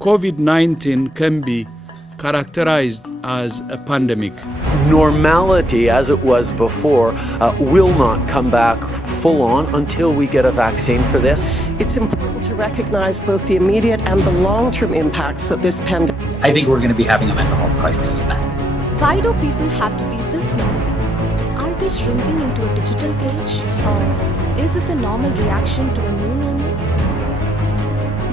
COVID-19 can be characterized as a pandemic. Normality as it was before will not come back full on until we get a vaccine for this. It's important to recognize both the immediate and the long-term impacts that this pandemic. I think we're going to be having a mental health crisis then. Why do people have to be this normal? Are they shrinking into a digital cage? Or is this a normal reaction to a new normal?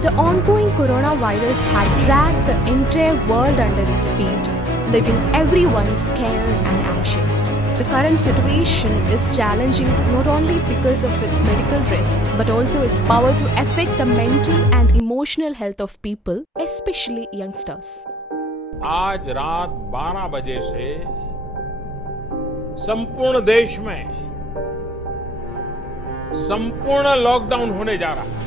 The ongoing coronavirus had dragged the entire world under its feet, leaving everyone scared and anxious. The current situation is challenging not only because of its medical risk, but also its power to affect the mental and emotional health of people, especially youngsters. आज रात 12 बजे से संपूर्ण देश में संपूर्ण लॉकडाउन होने जा रहा है।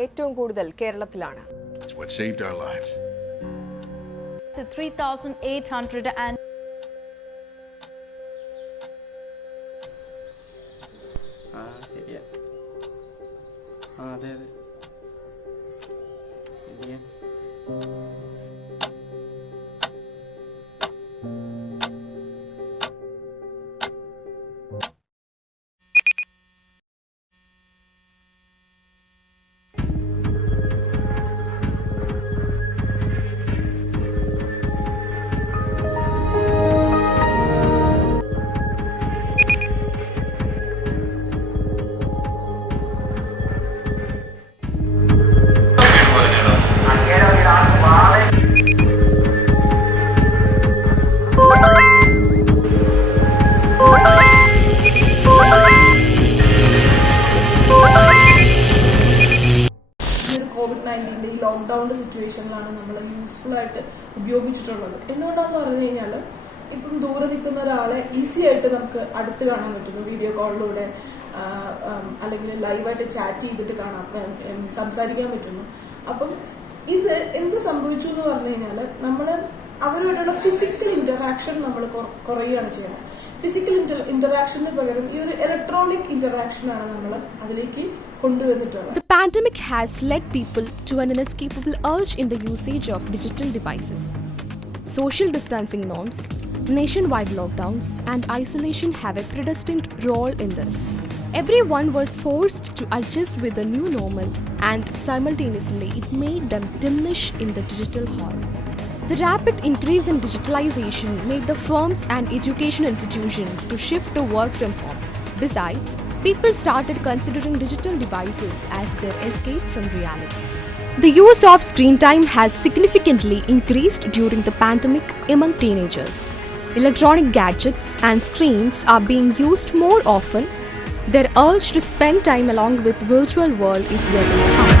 ഏറ്റവും കൂടുതൽ കേരളത്തിലാണ്. What saved our lives. 3,800 and ശരിയാ. അതെ അതെ ശരിയാ. COVID-19 ഈ ലോക്ക്ഡൗണിൻ്റെ സിറ്റുവേഷനിലാണ് നമ്മൾ യൂസ്ഫുൾ ആയിട്ട് ഉപയോഗിച്ചിട്ടുള്ളത്. എന്തുകൊണ്ടാണെന്ന് പറഞ്ഞു കഴിഞ്ഞാൽ ഇപ്പം ദൂരെ നിൽക്കുന്ന ഒരാളെ ഈസി ആയിട്ട് നമുക്ക് അടുത്ത് കാണാൻ പറ്റുന്നു, വീഡിയോ കോളിലൂടെ അല്ലെങ്കിൽ ലൈവായിട്ട് ചാറ്റ് ചെയ്തിട്ട് കാണാം, സംസാരിക്കാൻ പറ്റുന്നു. അപ്പം ഇത് എന്ത് സംഭവിച്ചു എന്ന് പറഞ്ഞു കഴിഞ്ഞാൽ നമ്മൾ അവരുമായിട്ടുള്ള ഫിസിക്കൽ ഇന്ററാക്ഷൻ നമ്മൾ കുറയുകയാണ് ചെയ്യുന്നത്. ഫിസിക്കൽ ഇന്ററാക്ഷന് പകരം ഈ ഒരു ഇലക്ട്രോണിക് ഇന്ററാക്ഷൻ ആണ് നമ്മൾ അതിലേക്ക് കൊണ്ടുവന്നിട്ടുള്ളത്. The pandemic has led people to an inescapable urge in the usage of digital devices. Social distancing norms, nationwide lockdowns, and isolation have a predestined role in this. Everyone was forced to adjust with the new normal, and simultaneously it made them diminish in the digital hall. The rapid increase in digitalization made the firms and education institutions to shift to work from home. Besides, people started considering digital devices as their escape from reality. The use of screen time has significantly increased during the pandemic among teenagers. Electronic gadgets and screens are being used more often. Their urge to spend time along with virtual world is getting high.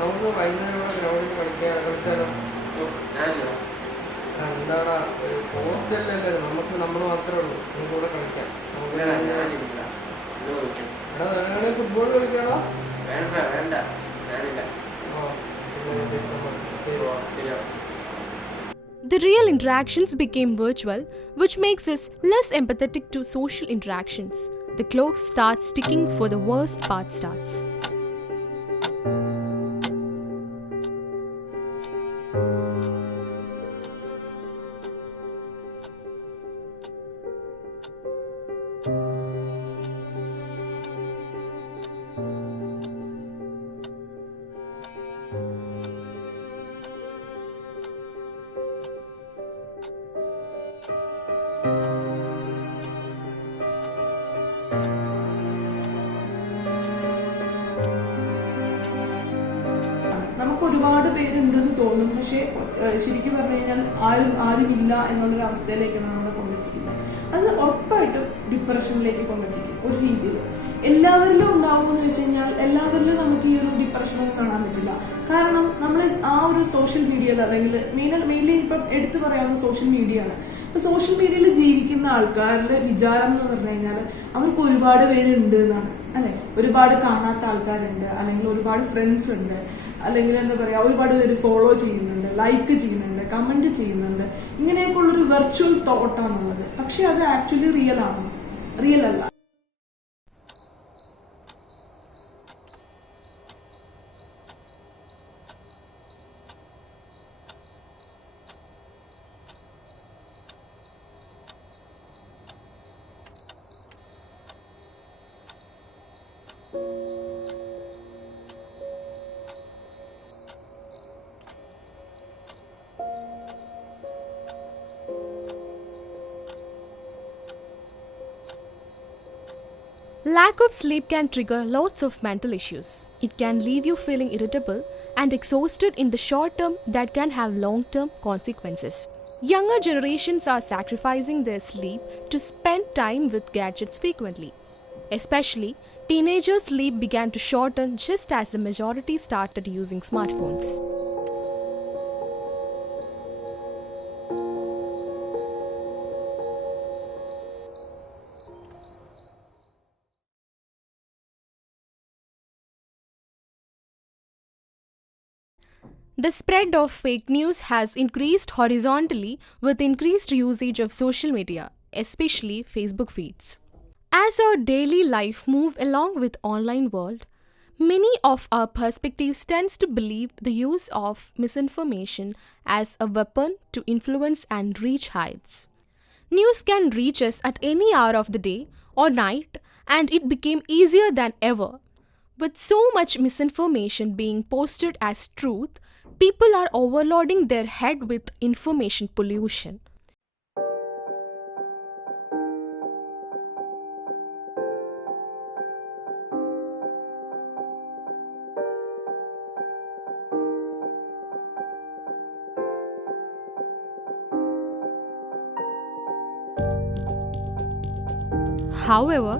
നമുക്ക് വൈകുന്നേരം ഗ്രൗണ്ടിൽ കളിച്ചാലോ? എന്താടാ ഹോസ്റ്റലിലല്ലേ, നമുക്ക് നമ്മൾ മാത്രമേ ഉള്ളൂ, കൂടെ കളിക്കാം. ഫുട്ബോൾ കളിക്കണോ? വേണ്ട വേണ്ട ഞാനില്ല. The real interactions became virtual, which makes us less empathetic to social interactions. The clock starts ticking for the worst part starts. നമുക്ക് ഒരുപാട് പേരുണ്ടെന്ന് തോന്നും, പക്ഷെ ശരിക്കും പറഞ്ഞു കഴിഞ്ഞാൽ ആരും ഇല്ല എന്നുള്ളൊരു അവസ്ഥയിലേക്കാണ് നമ്മളെ കൊണ്ടെത്തിക്കുന്നത്. അത് ഉറപ്പായിട്ടും ഡിപ്രഷനിലേക്ക് കൊണ്ടെത്തിക്കും ഒരു രീതിയിൽ. എല്ലാവരിലും ഉണ്ടാവുമെന്ന് വെച്ച് കഴിഞ്ഞാൽ എല്ലാവരിലും നമുക്ക് ഈ ഒരു ഡിപ്രഷനൊക്കെ കാണാൻ പറ്റില്ല. കാരണം നമ്മൾ ആ ഒരു സോഷ്യൽ മീഡിയയിൽ, അല്ലെങ്കിൽ മെയിൻലി ഇപ്പം എടുത്തു പറയാവുന്ന സോഷ്യൽ മീഡിയ ആണ്. ഇപ്പൊ സോഷ്യൽ മീഡിയയിൽ ജീവിക്കുന്ന ആൾക്കാരുടെ വിചാരം എന്ന് പറഞ്ഞു കഴിഞ്ഞാൽ അവർക്ക് ഒരുപാട് പേരുണ്ട് എന്നാണ്, അല്ലെ? ഒരുപാട് കാണാത്ത ആൾക്കാരുണ്ട്, അല്ലെങ്കിൽ ഒരുപാട് ഫ്രണ്ട്സ് ഉണ്ട്, അല്ലെങ്കിൽ എന്താ പറയാ, ഒരുപാട് പേര് ഫോളോ ചെയ്യുന്നുണ്ട്, ലൈക്ക് ചെയ്യുന്നുണ്ട്, കമന്റ് ചെയ്യുന്നുണ്ട്. ഇങ്ങനെയൊക്കെ ഉള്ളൊരു വെർച്വൽ തോട്ടാണുള്ളത്. പക്ഷെ അത് ആക്ച്വലി റിയൽ ആണോ? റിയൽ അല്ല. Lack of sleep can trigger lots of mental issues. It can leave you feeling irritable and exhausted in the short term that can have long-term consequences. Younger generations are sacrificing their sleep to spend time with gadgets frequently. Especially, teenagers' sleep began to shorten just as the majority started using smartphones. The spread of fake news has increased horizontally with increased usage of social media, especially Facebook feeds. As our daily life moves along with online world, many of our perspectives tends to believe the use of misinformation as a weapon to influence and reach heights. News can reach us at any hour of the day or night, and it became easier than ever. With so much misinformation being posted as truth, people are overloading their head with information pollution. However,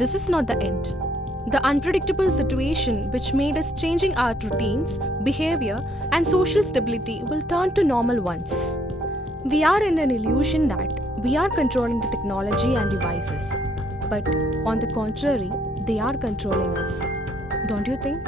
this is not the end. The unpredictable situation which made us changing our routines, behavior, and social stability will turn to normal ones. We are in an illusion that we are controlling the technology and devices. But on the contrary, they are controlling us. Don't you think?